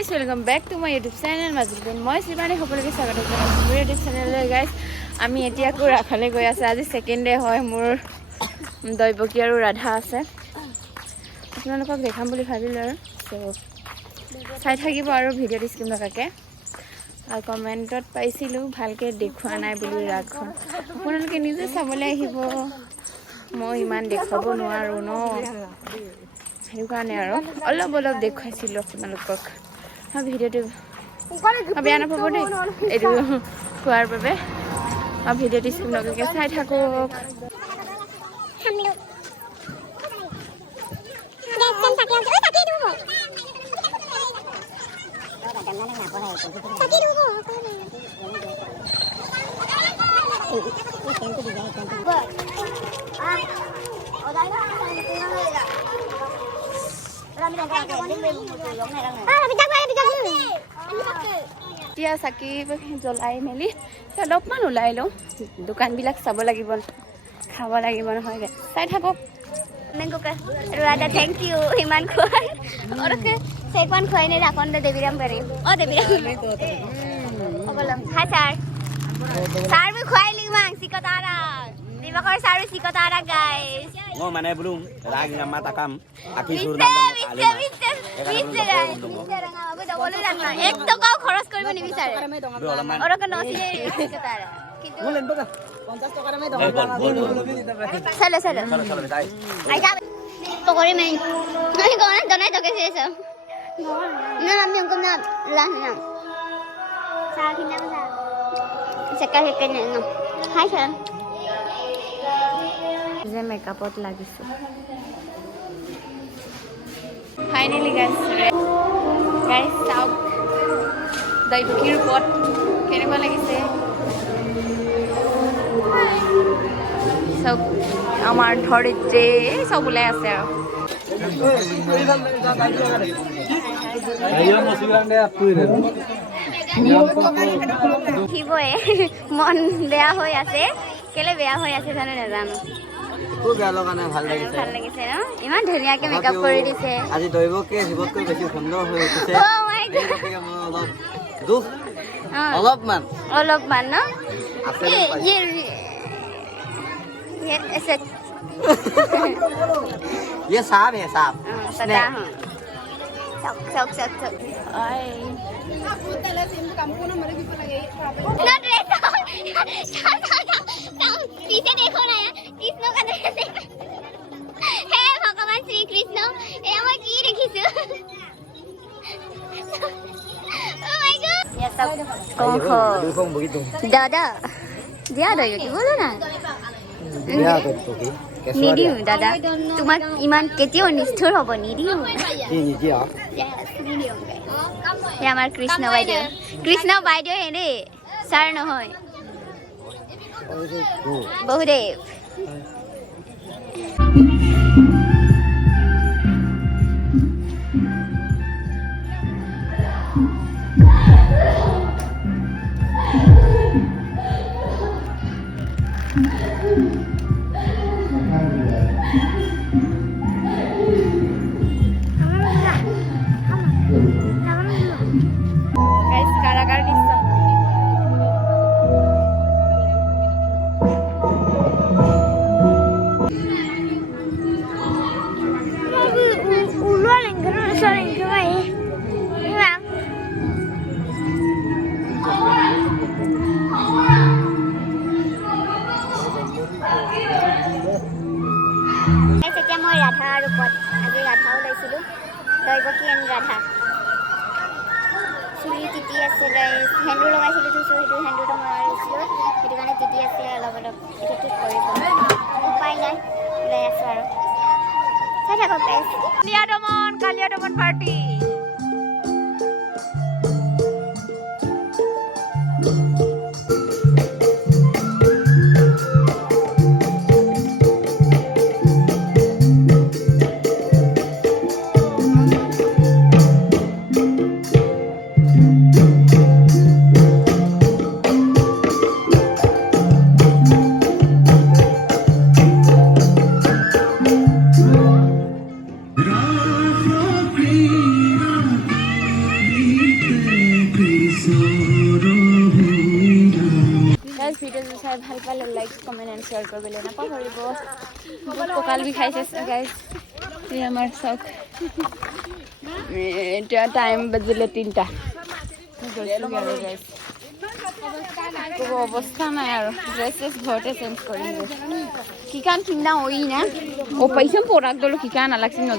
guys welcome back to my YouTube channel মাজুলীত মই শ্ৰীবাণী সকলোকে স্বাগত জনাইছোঁ মোৰ ইউটিউব চেনেললৈ গাইজ আমি এতিয়া আকৌ ৰাসলৈ গৈ আছোঁ আজি ছেকেণ্ড ডে হয় মোৰ দৈৱকী আৰু ৰাধা আছে আপোনালোকক দেখাম বুলি ভাবিলোঁ আৰু চাই থাকিব আৰু ভিডিঅ'টো স্কিপ নকৰাকৈ আৰু কমেণ্টত পাইছিলোঁ ভালকৈ দেখুওৱা নাই বুলি ৰাসখন আপোনালোকে নিজে চাবলৈ আহিব মই ইমান দেখুৱাব নোৱাৰোঁ ন সেইটো কাৰণে আৰু অলপ অলপ দেখুৱাইছিলোঁ আপোনালোকক ভিডিঅ'টো বেয়া নাপাব দেই এইটো খোৱাৰ বাবে ভিডিঅ'টো স্কিপ নকৰাকৈ চাই থাকক এতিয়া চাকি জ্বলাই মেলি অলপমান ওলাই লওঁ দোকানবিলাক চাব লাগিব খাব লাগিব নহয় চাই থাকক ৰাধা থেংক ইউ ইমান খুৱাই চেকমান খুৱাই নে ৰাখন দেৱীৰাম পাৰিম দেৱীৰাম হাই ছাৰ ছাৰ মই খুৱাই লিম চিকতাৰা দিবাকৰ ছাৰ চিকতাৰা গাইছ মই মানে বোলো ৰাগ নামা তাকাম আকি সুৰ এক টকাও খৰচ কৰিব নিবিচাৰে ওৰকে নসিলে চিকতাৰা চলো চলো pokoknya main nanti kau nanti donai toke sih so nah kami yang kena lah nih sakit nama sekali kena no hai sir je makeup lagi sih finally guys south Daibuki report kenapa lagi sih so আমার ধৰিত্ৰী সব ওলাই আছে কিবয়ে মন বেয়া হৈ আছে কেলে বেয়া হৈ আছে জানো নাজানো খুব বেয়া লগা নাই ভাল লাগিছে ন ইমান ধুনীয়াকে মেকআপ কৰি দিছে আজি দৈৱকী জীৱতকৈ বেছি সুন্দৰ হৈ উঠিছে অলপমান ন ऐसे ये सांप है सांप पता हूँ sok ay ना ड्रेस पीछे देखो ना यार कृष्ण का ड्रेस हे भगवान श्री कृष्ण ए আমার কি রেখেছো oh my god ya सब kongko दादा dia ada yuk बोलो ना নিদিও দাদা তোমাক ইমান কেতিয়াও নিষ্ঠুৰ হ'ব নিদিও আমাৰ কৃষ্ণ বাইদেউ এনে ছাৰ নহয় বহুদেৱ মই ৰাধাৰ ৰূপত আজি ৰাধাও লৈছিলোঁ দৈৱকী এণ্ড ৰাধা চুলি তিতি আছিলে সেন্দুৰ লগাইছিলোঁ থৈছোঁ সেইটো সেন্দুৰটো মই লৈছিলোঁ সেইটো কাৰণে তিতি আছিলে অলপ অলপ এইটো ঠিক কৰিব উপায় নাই ওলাই আছোঁ আৰু চাই থাকক কালিয়া দমন পাৰ্টি Free গাইজ ভিডিঅ'টো চাই ভাল পালে লাইক কমেণ্ট এণ্ড শ্বেয়াৰ কৰিবলৈ নাপাহৰিব বহুত কঁকাল বিষাইছে গাইজ এই আমাৰ চাওক এতিয়া টাইম বাজিলে 3টা গৈছোঁগৈ আৰু গাইজ ক'ব অৱস্থা নাই আৰু ড্ৰেছ চেছ ঘৰতে চেঞ্জ কৰিম কি কান কিনা ঐ না ও পইচা পৰাক দলো কি কান নালাগছিল